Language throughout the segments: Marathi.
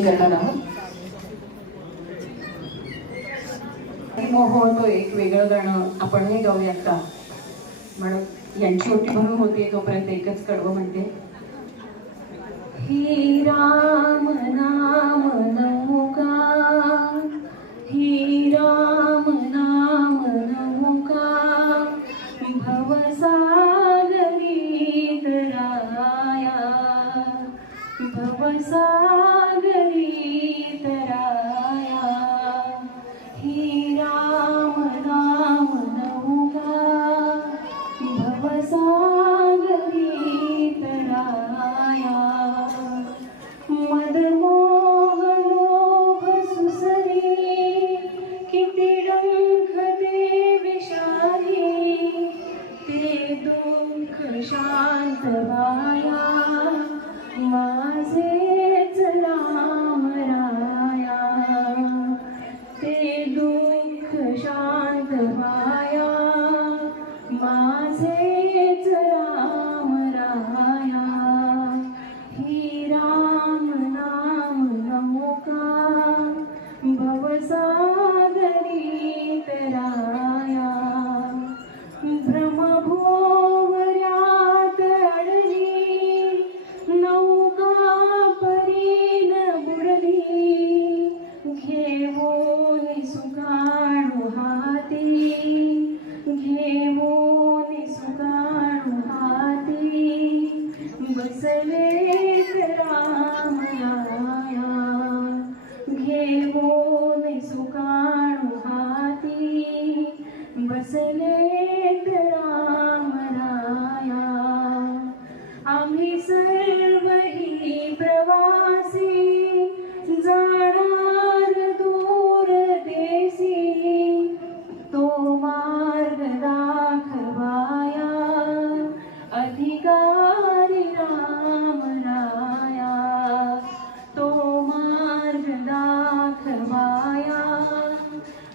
करणार आहोत. मोह तो एक वेगळं गाणं आपणही गाऊयात का म्हणून यांची ओटी भरून होती तोपर्यंत एकच कडवं म्हणते. ही राम नाम नमुका, ही राम नाम नमुका, भवसागरी तराया, भवसागरी तराया. ही राम नाम नमुका, भवसागरी तराया. मदमोह लोभ सुसरी, किती डंख ते विषारी, ते दुःख शांत व्हाया, माझेच राम राया. ते दुःख शांत व्हाया, माझेच राम राया. ही राम नाम नमुका, भवसागरी तराया. भ्रमभोवऱ्यात अडली, नौका परीन बुडली, घेऊन सुकाणू हाती, घेऊन सुकाणू हाती, बसलेत राम राया. घेऊन सुकाणू हाती, बसलेत राम राया. आम्ही सर्वही प्रवासी, जाणार दूर देशी, तो मार्ग दाखवाया, अधिकारी राम राया. तो मार्ग दाखवाया,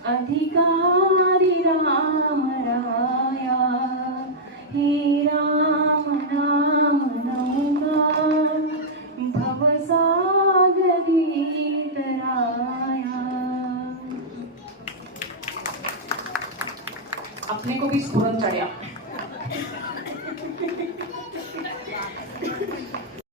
अधिकारी राम राया. ही राम नाम नमुका, भवसागरी तराया. अपने को भी स्फुरन चढ़िया.